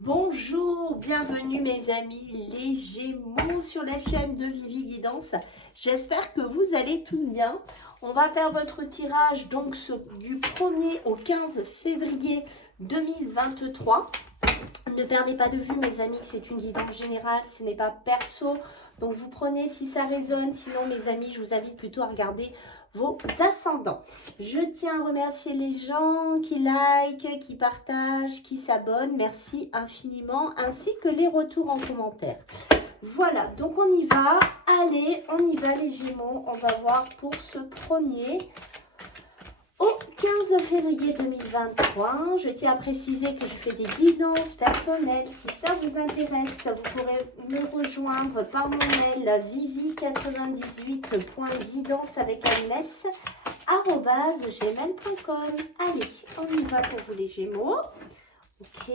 Bonjour, bienvenue mes amis les Gémeaux sur la chaîne de Vivi Guidance. J'espère que vous allez tous bien. On va faire votre tirage donc du 1er au 15 février 2023. Ne perdez pas de vue mes amis que c'est une guidance générale, ce n'est pas perso. Donc vous prenez si ça résonne, sinon mes amis je vous invite plutôt à regarder vos ascendants. Je tiens à remercier les gens qui likent, qui partagent, qui s'abonnent. Merci infiniment, ainsi que les retours en commentaire. Voilà, donc on y va. Allez, on y va les Gémeaux. On va voir pour ce premier au 15 février 2023. Je tiens à préciser que je fais des guidances personnelles. Si ça vous intéresse, vous pourrez me rejoindre par mon mail vivi98.guidance avec un s @gmail.com. Allez, on y va pour vous les Gémeaux. Ok.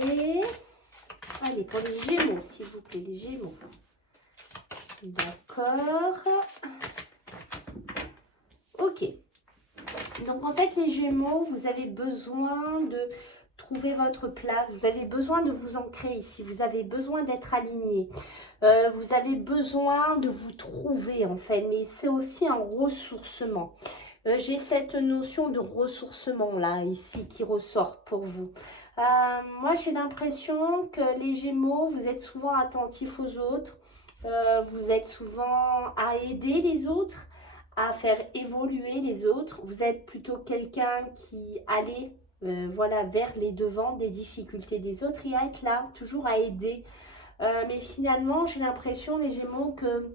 Allez, pour les Gémeaux, s'il vous plaît, les Gémeaux. D'accord. Ok. Donc en fait les Gémeaux, vous avez besoin de trouver votre place, vous avez besoin de vous ancrer ici, vous avez besoin d'être aligné, vous avez besoin de vous trouver en fait, mais c'est aussi un ressourcement. J'ai cette notion de ressourcement là ici qui ressort pour vous. Moi j'ai l'impression que les Gémeaux, vous êtes souvent attentifs aux autres, vous êtes souvent à aider les autres, à faire évoluer les autres. Vous êtes plutôt quelqu'un qui allait voilà, vers les devants des difficultés des autres et à être là, toujours à aider. Mais finalement, j'ai l'impression, les Gémeaux, que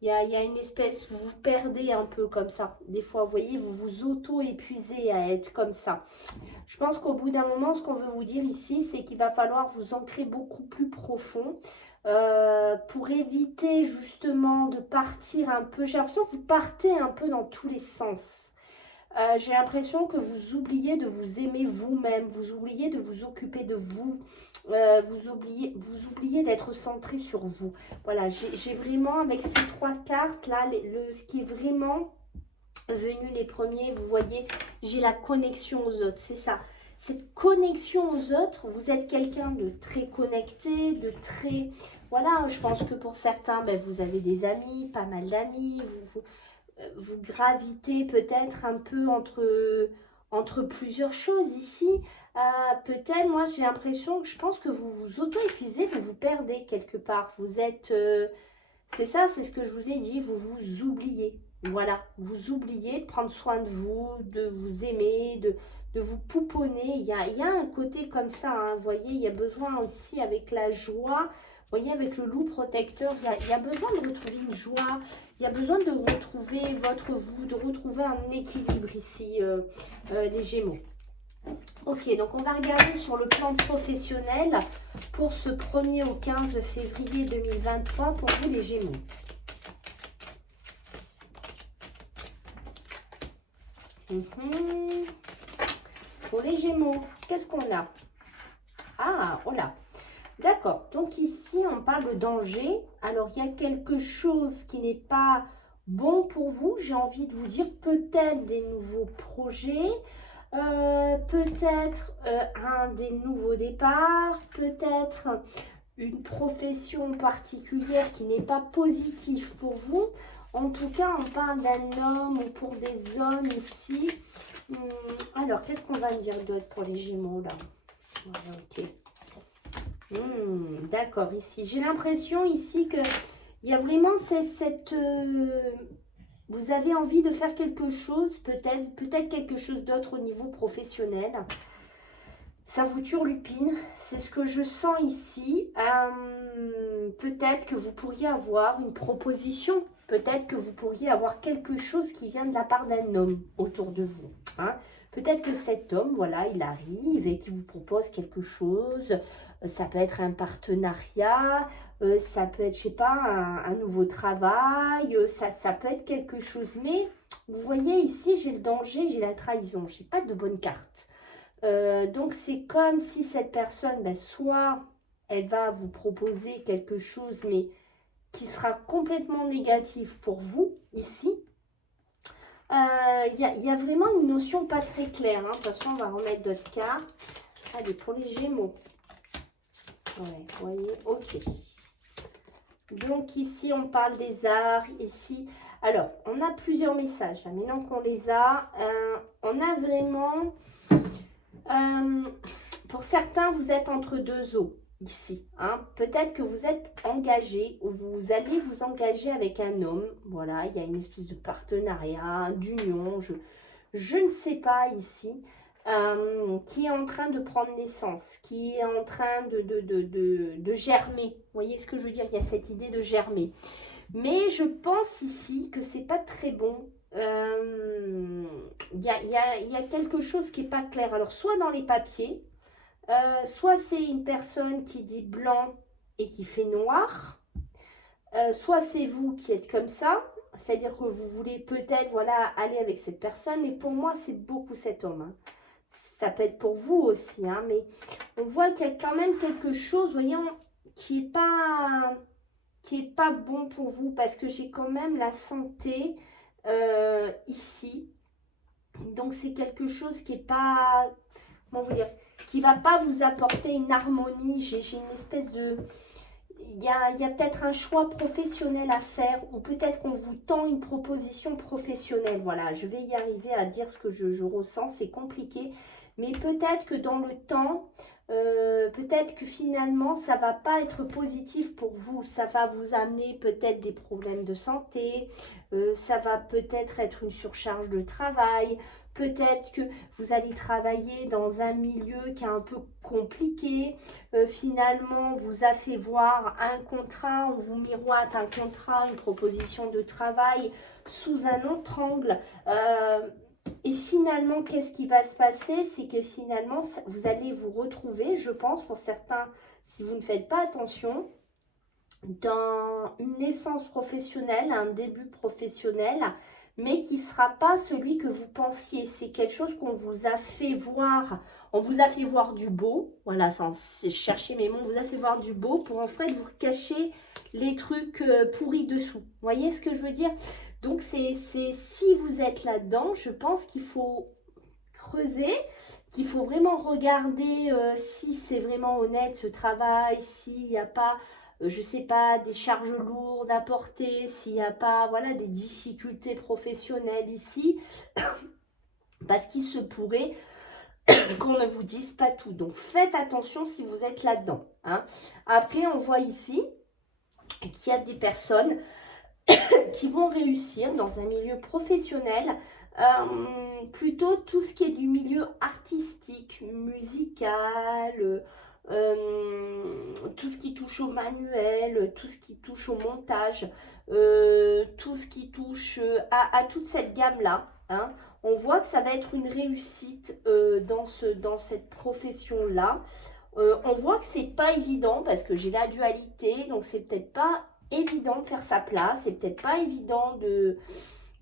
il y a une espèce, vous vous perdez un peu comme ça. Des fois, vous voyez, vous vous auto-épuisez à être comme ça. Je pense qu'au bout d'un moment, ce qu'on veut vous dire ici, c'est qu'il va falloir vous ancrer beaucoup plus profond pour éviter justement de partir un peu. J'ai l'impression que vous partez un peu dans tous les sens. J'ai l'impression que vous oubliez de vous aimer vous-même, vous oubliez de vous occuper de vous, vous oubliez d'être centré sur vous. Voilà, j'ai vraiment avec ces trois cartes là, ce qui est vraiment venu les premiers, vous voyez, j'ai la connexion aux autres, c'est ça. Cette connexion aux autres, vous êtes quelqu'un de très connecté, de très... Voilà, je pense que pour certains, ben, vous avez des amis, pas mal d'amis, vous gravitez peut-être un peu entre plusieurs choses ici. Peut-être, moi j'ai l'impression, je pense que vous vous auto-épuisez, vous vous perdez quelque part. Vous êtes... c'est ça, c'est ce que je vous ai dit, vous vous oubliez. Voilà, vous oubliez de prendre soin de vous aimer, de vous pouponner. Il y a un côté comme ça, hein, vous voyez, il y a besoin aussi avec la joie, vous voyez, avec le loup protecteur, il y a besoin de retrouver une joie, il y a besoin de retrouver votre vous, de retrouver un équilibre ici, les Gémeaux. Ok, donc on va regarder sur le plan professionnel pour ce 1er au 15 février 2023 pour vous les Gémeaux. Pour les Gémeaux, qu'est-ce qu'on a? Ah, voilà. D'accord. Donc ici, on parle de danger. Alors, il y a quelque chose qui n'est pas bon pour vous. J'ai envie de vous dire peut-être des nouveaux projets, peut-être un des nouveaux départs, peut-être une profession particulière qui n'est pas positive pour vous. En tout cas, on parle d'un homme ou pour des hommes ici. Alors, qu'est-ce qu'on va me dire d'autre pour les Gémeaux là? Voilà, ok. D'accord, ici. J'ai l'impression ici que il y a vraiment cette... vous avez envie de faire quelque chose, peut-être quelque chose d'autre au niveau professionnel. Ça vous turlupine, c'est ce que je sens ici. Peut-être que vous pourriez avoir une proposition, peut-être que vous pourriez avoir quelque chose qui vient de la part d'un homme autour de vous. Hein. Peut-être que cet homme, voilà, il arrive et qu'il vous propose quelque chose. Ça peut être un partenariat, ça peut être, je sais pas, un nouveau travail, ça peut être quelque chose. Mais vous voyez ici, j'ai le danger, j'ai la trahison, je n'ai pas de bonne carte. Donc c'est comme si cette personne, ben, soit elle va vous proposer quelque chose, mais qui sera complètement négatif pour vous, ici. Il y a vraiment une notion pas très claire. Hein. De toute façon, on va remettre d'autres cartes. Allez, pour les Gémeaux. Ouais, vous voyez, ok. Donc ici, on parle des arts. Ici, alors, on a plusieurs messages. Hein. Maintenant qu'on les a, on a vraiment... pour certains, vous êtes entre deux eaux ici. Hein. Peut-être que vous êtes engagé ou vous allez vous engager avec un homme. Voilà, il y a une espèce de partenariat, d'union, je ne sais pas ici. Qui est en train de prendre naissance, qui est en train de germer. Vous voyez ce que je veux dire? Il y a cette idée de germer. Mais je pense ici que c'est pas très bon. Il y a quelque chose qui n'est pas clair. Alors, soit dans les papiers, soit c'est une personne qui dit blanc et qui fait noir, soit c'est vous qui êtes comme ça, c'est-à-dire que vous voulez peut-être voilà, aller avec cette personne, mais pour moi, c'est beaucoup cet homme. Hein. Ça peut être pour vous aussi, hein, mais on voit qu'il y a quand même quelque chose, voyons, qui n'est pas bon pour vous, parce que j'ai quand même la santé ici. Donc, c'est quelque chose qui n'est pas, comment vous dire, qui ne va pas vous apporter une harmonie. J'ai une espèce de... Il y a peut-être un choix professionnel à faire ou peut-être qu'on vous tend une proposition professionnelle. Voilà, je vais y arriver à dire ce que je ressens, c'est compliqué. Mais peut-être que dans le temps, peut-être que finalement, ça ne va pas être positif pour vous. Ça va vous amener peut-être des problèmes de santé, ça va peut-être être une surcharge de travail. Peut-être que vous allez travailler dans un milieu qui est un peu compliqué. Finalement, on vous a fait voir un contrat, on vous miroite un contrat, une proposition de travail sous un autre angle. Et finalement, qu'est-ce qui va se passer? C'est que finalement, vous allez vous retrouver, je pense, pour certains, si vous ne faites pas attention, dans une naissance professionnelle, un début professionnel, mais qui ne sera pas celui que vous pensiez. C'est quelque chose qu'on vous a fait voir. On vous a fait voir du beau. Voilà, sans chercher mes mots, on vous a fait voir du beau pour en fait vous cacher les trucs pourris dessous. Vous voyez ce que je veux dire? Donc, si vous êtes là-dedans, je pense qu'il faut creuser, qu'il faut vraiment regarder si c'est vraiment honnête ce travail, s'il n'y a pas... je ne sais pas, des charges lourdes à porter, s'il n'y a pas voilà, des difficultés professionnelles ici, parce qu'il se pourrait qu'on ne vous dise pas tout. Donc, faites attention si vous êtes là-dedans. Hein. Après, on voit ici qu'il y a des personnes qui vont réussir dans un milieu professionnel, plutôt tout ce qui est du milieu artistique, musical, tout ce qui touche au manuel, tout ce qui touche au montage, tout ce qui touche à toute cette gamme-là. Hein. On voit que ça va être une réussite dans cette profession-là. On voit que c'est pas évident parce que j'ai la dualité, donc c'est peut-être pas évident de faire sa place, c'est peut-être pas évident de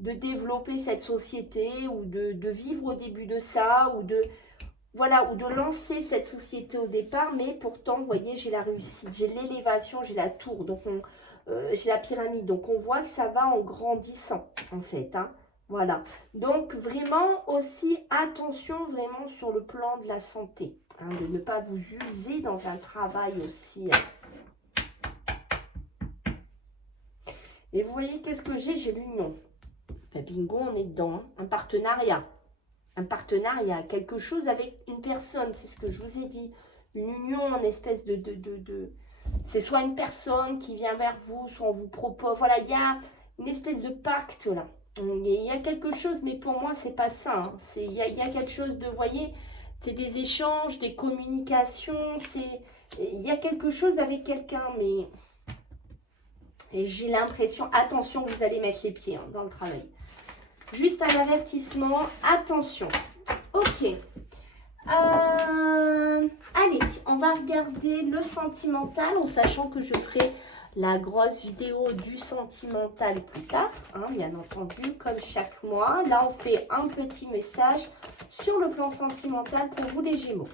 développer cette société ou de vivre au début de ça ou de lancer cette société au départ, mais pourtant, vous voyez, j'ai la réussite, j'ai l'élévation, j'ai la tour, donc j'ai la pyramide, donc on voit que ça va en grandissant en fait, hein. Voilà, donc vraiment aussi attention vraiment sur le plan de la santé, hein, de ne pas vous user dans un travail aussi. Et vous voyez, qu'est-ce que j'ai l'union. Ben, bingo, on est dedans. Hein. Un partenariat. Un partenariat. Quelque chose avec une personne. C'est ce que je vous ai dit. Une union en espèce de... C'est soit une personne qui vient vers vous, soit on vous propose... Voilà, il y a une espèce de pacte là. Il y a quelque chose, mais pour moi, c'est pas ça. Hein. Il y a quelque chose de... Vous voyez, c'est des échanges, des communications. Il y a quelque chose avec quelqu'un, mais... Et j'ai l'impression, attention, vous allez mettre les pieds hein, dans le travail. Juste un avertissement, attention. Ok. Allez, on va regarder le sentimental en sachant que je ferai la grosse vidéo du sentimental plus tard. Hein, bien entendu, comme chaque mois. Là, on fait un petit message sur le plan sentimental pour vous les Gémeaux.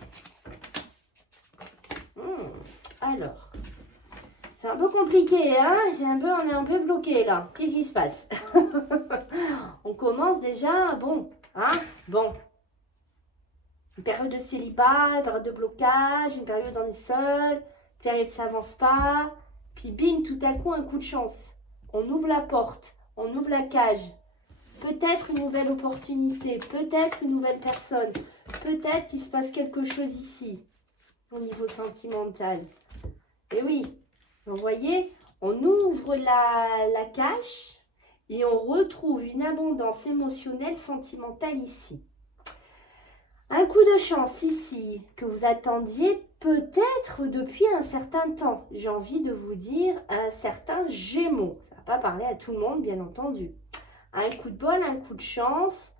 Alors... C'est un peu compliqué, hein? On est un peu bloqué là. Qu'est-ce qui se passe? On commence déjà, bon, hein? Bon. Une période de célibat, une période de blocage, une période où on est seul. faire il ne s'avance pas, puis bim, tout à coup un coup de chance. On ouvre la porte, on ouvre la cage. Peut-être une nouvelle opportunité, peut-être une nouvelle personne, peut-être il se passe quelque chose ici, au niveau sentimental. Et oui, vous voyez, on ouvre la cage et on retrouve une abondance émotionnelle, sentimentale ici. Un coup de chance ici que vous attendiez peut-être depuis un certain temps. J'ai envie de vous dire un certain Gémeaux. Ça ne va pas parler à tout le monde, bien entendu. Un coup de bol, un coup de chance,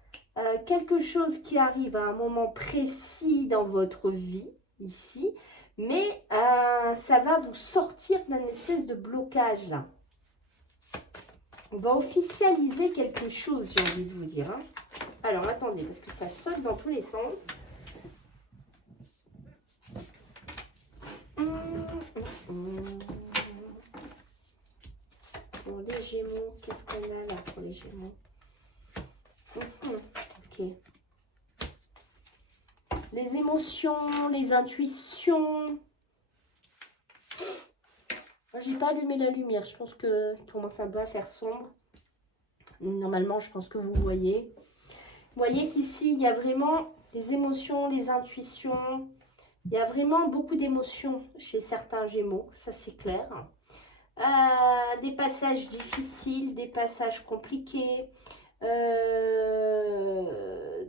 quelque chose qui arrive à un moment précis dans votre vie, ici, mais ça va vous sortir d'un espèce de blocage là. On va officialiser quelque chose, j'ai envie de vous dire. Hein. Alors, attendez, parce que ça saute dans tous les sens. Pour les Gémeaux, qu'est-ce qu'on a là pour les Gémeaux? Ok. Les émotions, les intuitions. J'ai pas allumé la lumière. Je pense que ça commence un peu à faire sombre. Normalement, je pense que vous voyez. Vous voyez qu'ici, il y a vraiment les émotions, les intuitions. Il y a vraiment beaucoup d'émotions chez certains Gémeaux. Ça, c'est clair. Des passages difficiles, des passages compliqués.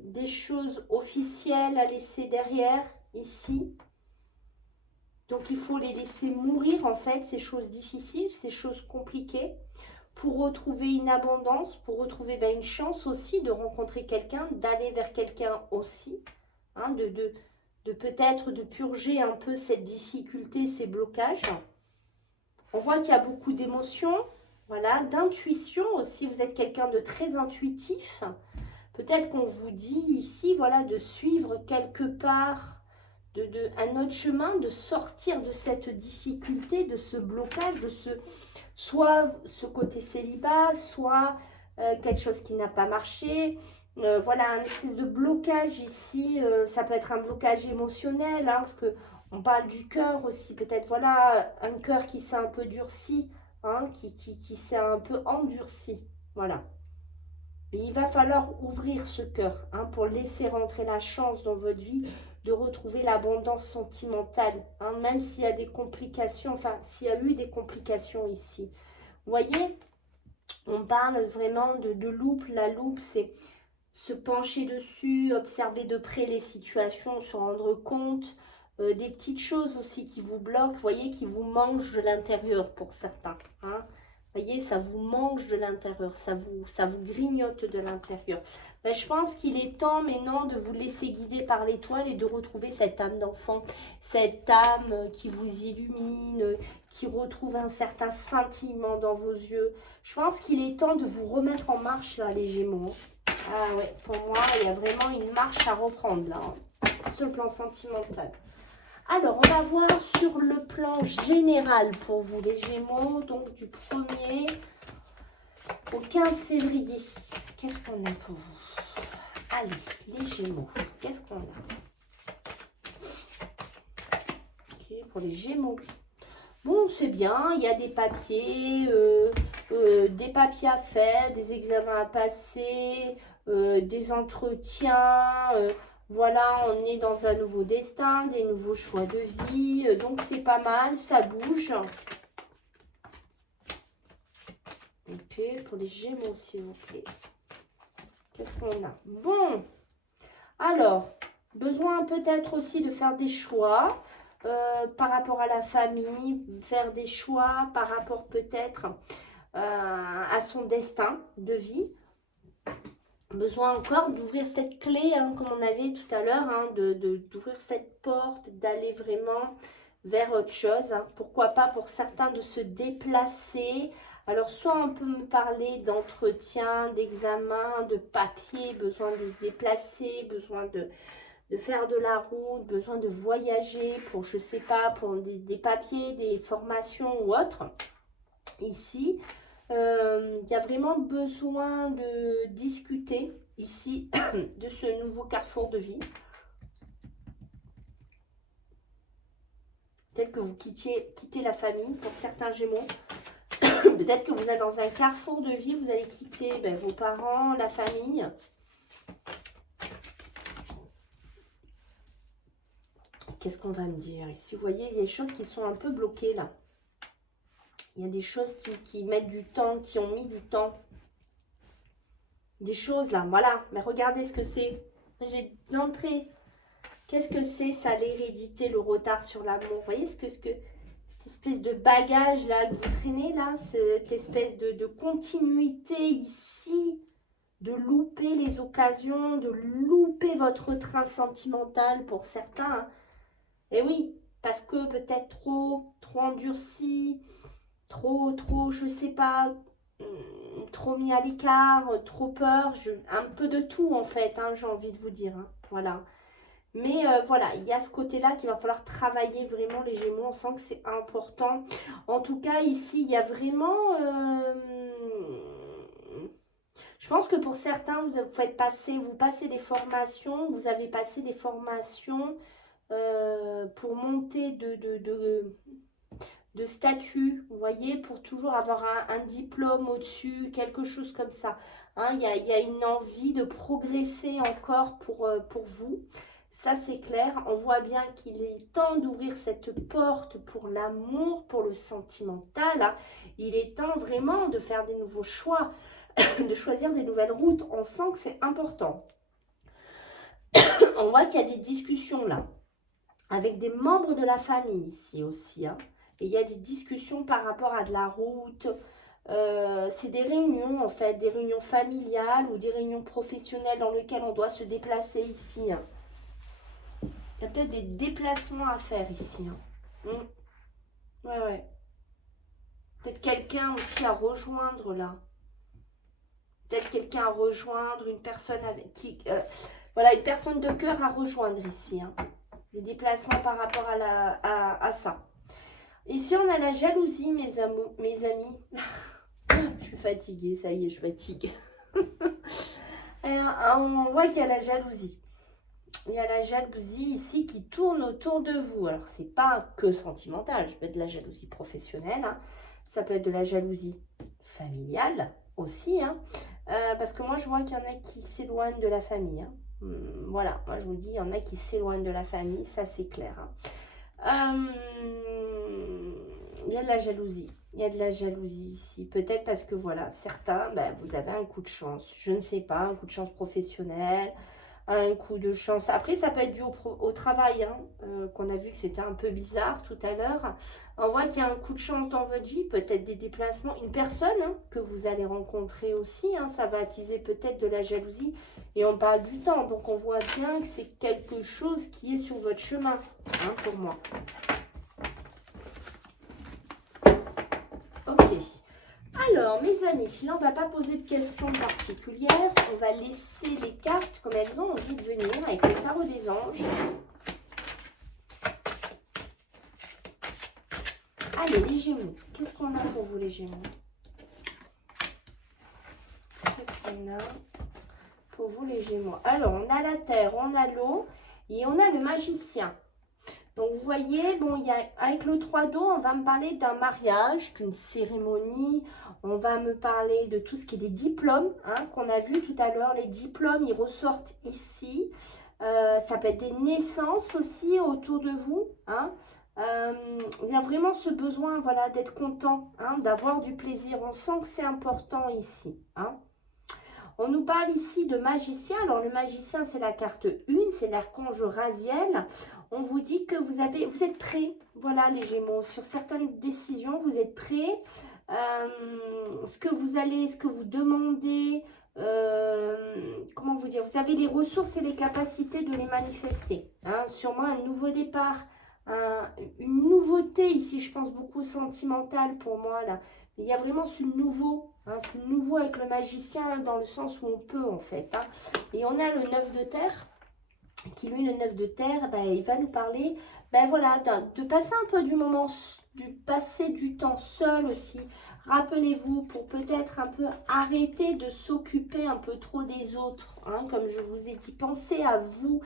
Des choses officielles à laisser derrière, ici. Donc, il faut les laisser mourir, en fait, ces choses difficiles, ces choses compliquées, pour retrouver une abondance, pour retrouver une chance aussi de rencontrer quelqu'un, d'aller vers quelqu'un aussi, hein, de peut-être de purger un peu cette difficulté, ces blocages. On voit qu'il y a beaucoup d'émotions, voilà, d'intuition aussi. Vous êtes quelqu'un de très intuitif. Peut-être qu'on vous dit ici, voilà, de suivre quelque part un autre chemin, de sortir de cette difficulté, de ce blocage, de soit ce côté célibat, soit quelque chose qui n'a pas marché. Voilà, un espèce de blocage ici. Ça peut être un blocage émotionnel, hein, parce que on parle du cœur aussi, peut-être, voilà, un cœur qui s'est un peu durci, hein, qui s'est un peu endurci, voilà. Mais il va falloir ouvrir ce cœur, hein, pour laisser rentrer la chance dans votre vie, de retrouver l'abondance sentimentale, hein, même s'il y a des complications, enfin, s'il y a eu des complications ici. Vous voyez, on parle vraiment de loupe. La loupe, c'est se pencher dessus, observer de près les situations, se rendre compte. Des petites choses aussi qui vous bloquent, vous voyez, qui vous mangent de l'intérieur pour certains. Hein. Vous voyez, ça vous mange de l'intérieur, ça vous grignote de l'intérieur. Je pense qu'il est temps maintenant de vous laisser guider par l'étoile et de retrouver cette âme d'enfant, cette âme qui vous illumine, qui retrouve un certain sentiment dans vos yeux. Je pense qu'il est temps de vous remettre en marche, là, les Gémeaux. Ah ouais, pour moi, il y a vraiment une marche à reprendre, là, hein, sur le plan sentimental. Alors, on va voir sur le plan général pour vous, les Gémeaux, donc du 1er au 15 février. Qu'est-ce qu'on a pour vous? Allez, les Gémeaux, qu'est-ce qu'on a? Ok, pour les Gémeaux. Bon, c'est bien, il y a des papiers à faire, des examens à passer, des entretiens. Voilà, on est dans un nouveau destin, des nouveaux choix de vie. Donc, c'est pas mal, ça bouge. Ok, pour les Gémeaux, s'il vous plaît. Qu'est-ce qu'on a? Bon, alors, besoin peut-être aussi de faire des choix par rapport à la famille, faire des choix par rapport peut-être à son destin de vie. Besoin encore d'ouvrir cette clé, hein, comme on avait tout à l'heure, hein, d'ouvrir cette porte, d'aller vraiment vers autre chose. Hein. Pourquoi pas pour certains de se déplacer. Alors, soit on peut me parler d'entretien, d'examen, de papier, besoin de se déplacer, besoin de faire de la route, besoin de voyager pour, je sais pas, pour des papiers, des formations ou autre. Ici, il y a vraiment besoin de discuter ici de ce nouveau carrefour de vie. Peut-être que vous quittez la famille pour certains Gémeaux. Peut-être que vous êtes dans un carrefour de vie, vous allez quitter vos parents, la famille. Qu'est-ce qu'on va me dire ici? Vous voyez, il y a des choses qui sont un peu bloquées là. Il y a des choses qui mettent du temps, qui ont mis du temps. Des choses là, voilà. Mais regardez ce que c'est. J'ai l'entrée. Qu'est-ce que c'est ça, l'hérédité, le retard sur l'amour? Vous voyez cette espèce de bagage là que vous traînez là, cette espèce de continuité ici, de louper les occasions, de louper votre train sentimental pour certains. Et oui, parce que peut-être trop endurci, trop, je sais pas, trop mis à l'écart, trop peur, un peu de tout en fait, hein, j'ai envie de vous dire, hein, voilà. Mais voilà, il y a ce côté-là qu'il va falloir travailler vraiment les Gémeaux, on sent que c'est important. En tout cas, ici, il y a vraiment... je pense que pour certains, vous passez des formations, vous avez passé des formations pour monter de statut, vous voyez, pour toujours avoir un diplôme au-dessus, quelque chose comme ça. Hein, il y a une envie de progresser encore pour vous. Ça, c'est clair. On voit bien qu'il est temps d'ouvrir cette porte pour l'amour, pour le sentimental. Hein. Il est temps vraiment de faire des nouveaux choix, de choisir des nouvelles routes. On sent que c'est important. On voit qu'il y a des discussions là, avec des membres de la famille ici aussi. Hein. Et il y a des discussions par rapport à de la route. C'est des réunions en fait, des réunions familiales ou des réunions professionnelles dans lesquelles on doit se déplacer ici. Hein. Il y a peut-être des déplacements à faire ici. Hein. Ouais. Peut-être quelqu'un aussi à rejoindre là. Peut-être quelqu'un à rejoindre, une personne avec qui... voilà, une personne de cœur à rejoindre ici. Hein. Des déplacements par rapport à ça. Ici, on a la jalousie, mes amis. Je suis fatiguée, ça y est, je fatigue. On voit qu'il y a la jalousie. Il y a la jalousie ici qui tourne autour de vous. Alors, c'est pas que sentimental. Ça peut être de la jalousie professionnelle. Hein. Ça peut être de la jalousie familiale aussi. Hein. Parce que moi, je vois qu'il y en a qui s'éloignent de la famille. Hein. Voilà, moi, je vous dis, il y en a qui s'éloignent de la famille. Ça, c'est clair. Hein. Il y a de la jalousie. Il y a de la jalousie ici. Peut-être parce que, voilà, certains, vous avez un coup de chance. Je ne sais pas, un coup de chance professionnel, un coup de chance. Après, ça peut être dû au travail, hein, qu'on a vu que c'était un peu bizarre tout à l'heure. On voit qu'il y a un coup de chance dans votre vie, peut-être des déplacements. Une personne hein, que vous allez rencontrer aussi, hein, ça va attiser peut-être de la jalousie. Et on parle du temps, donc on voit bien que c'est quelque chose qui est sur votre chemin, hein, pour moi. Ok. Alors, mes amis, là, on ne va pas poser de questions particulières. On va laisser les cartes comme elles ont envie de venir avec le tarot des anges. Allez, les Gémeaux. Qu'est-ce qu'on a pour vous, les Gémeaux? Qu'est-ce qu'on a pour vous, les Gémeaux? Alors, on a la terre, on a l'eau et on a le magicien. Donc, vous voyez, bon, avec le 3 d'eau, on va me parler d'un mariage, d'une cérémonie. On va me parler de tout ce qui est des diplômes, hein, qu'on a vu tout à l'heure. Les diplômes, ils ressortent ici. Ça peut être des naissances aussi autour de vous. Hein. Il y a vraiment ce besoin, voilà, d'être content, hein, d'avoir du plaisir. On sent que c'est important ici. Hein. On nous parle ici de magicien. Alors, le magicien, c'est la carte 1, c'est l'archange Raziel. On vous dit que vous êtes prêts, voilà les Gémeaux, sur certaines décisions, vous êtes prêts. Ce que vous demandez, comment vous dire, vous avez les ressources et les capacités de les manifester. Hein, sûrement un nouveau départ, une nouveauté ici, je pense beaucoup sentimentale pour moi là. Il y a vraiment ce nouveau avec le magicien dans le sens où on peut en fait. Hein. Et on a le 9 de terre. Qui lui, le 9 de terre, il va nous parler voilà, de passer un peu passer du temps seul aussi. Rappelez-vous, pour peut-être un peu arrêter de s'occuper un peu trop des autres. Hein, comme je vous ai dit, pensez à vous.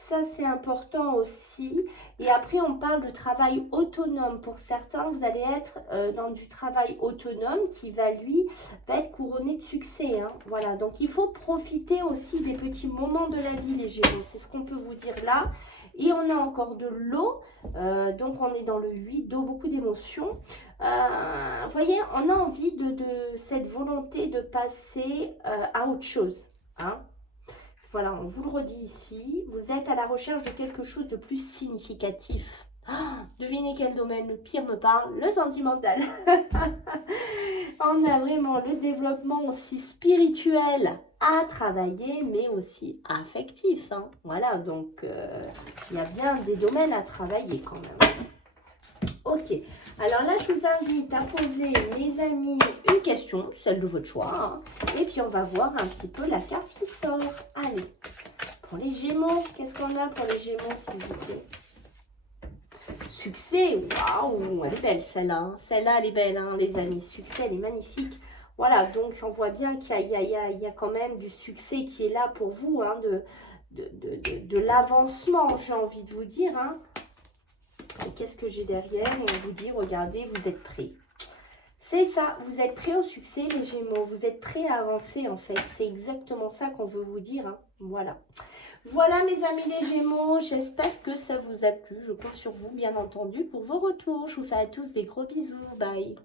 Ça, c'est important aussi. Et après, on parle de travail autonome. Pour certains, vous allez être dans du travail autonome qui va, lui, va être couronné de succès. Hein. Voilà, donc il faut profiter aussi des petits moments de la vie, les Gémeaux. C'est ce qu'on peut vous dire là. Et on a encore de l'eau. Donc, on est dans le 8 d'eau, beaucoup d'émotions. Vous voyez, on a envie de cette volonté de passer à autre chose. Hein. Voilà, on vous le redit ici. Vous êtes à la recherche de quelque chose de plus significatif. Devinez quel domaine le pire me parle, le sentimental. On a vraiment le développement aussi spirituel à travailler, mais aussi affectif. Hein. Voilà, donc il y a bien des domaines à travailler quand même. Ok, alors là, je vous invite à poser, mes amis, une question, celle de votre choix. Hein. Et puis, on va voir un petit peu la carte qui sort. Allez, pour les Gémeaux, qu'est-ce qu'on a pour les Gémeaux, s'il vous plaît? Succès, waouh, elle est belle celle-là. Hein. Celle-là, elle est belle, hein, les amis. Succès, elle est magnifique. Voilà, donc on voit bien qu'il y a quand même du succès qui est là pour vous, hein, de l'avancement, j'ai envie de vous dire. Hein. Et qu'est-ce que j'ai derrière? Et on vous dit, regardez, vous êtes prêts. C'est ça, vous êtes prêts au succès, les Gémeaux. Vous êtes prêts à avancer, en fait. C'est exactement ça qu'on veut vous dire. Hein. Voilà. Voilà, mes amis les Gémeaux. J'espère que ça vous a plu. Je compte sur vous, bien entendu, pour vos retours. Je vous fais à tous des gros bisous. Bye.